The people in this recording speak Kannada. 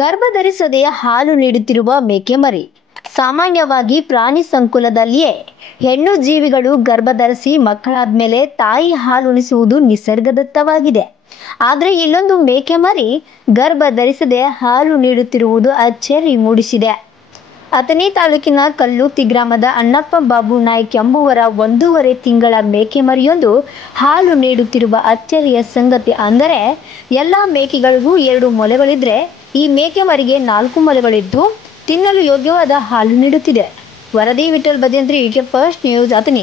ಗರ್ಭಧರಿಸದೆ ಹಾಲು ನೀಡುತ್ತಿರುವ ಮೇಕೆಮರಿ. ಸಾಮಾನ್ಯವಾಗಿ ಪ್ರಾಣಿ ಸಂಕುಲದಲ್ಲಿಯೇ ಹೆಣ್ಣು ಜೀವಿಗಳು ಗರ್ಭಧರಿಸಿ ಮಕ್ಕಳಾದ ಮೇಲೆ ತಾಯಿ ಹಾಲುಣಿಸುವುದು ನಿಸರ್ಗದತ್ತವಾಗಿದೆ. ಆದರೆ ಇಲ್ಲೊಂದು ಮೇಕೆಮರಿ ಗರ್ಭ ಧರಿಸದೆ ಹಾಲು ನೀಡುತ್ತಿರುವುದು ಅಚ್ಚರಿ ಮೂಡಿಸಿದೆ. ಅಥಣಿ ತಾಲೂಕಿನ ಕಲ್ಲುತ್ತಿ ಗ್ರಾಮದ ಅಣ್ಣಪ್ಪ ಬಾಬು ನಾಯ್ಕ್ ಎಂಬುವರ 1.5 ತಿಂಗಳ ಮೇಕೆಮರಿಯೊಂದು ಹಾಲು ನೀಡುತ್ತಿರುವ ಅಚ್ಚರಿಯ ಸಂಗತಿ ಅಂದರೆ, ಎಲ್ಲ ಮೇಕೆಗಳಿಗೂ 2 ಮೊಲೆಗಳಿದ್ರೆ ಈ ಮೇಕೆಮರಿಗೆ 4 ಮೊಲೆಗಳಿದ್ದು ತಿನ್ನಲು ಯೋಗ್ಯವಾದ ಹಾಲು ನೀಡುತ್ತಿದೆ. ವರದಿ Vithal Bhajantri, UK first news, Athani.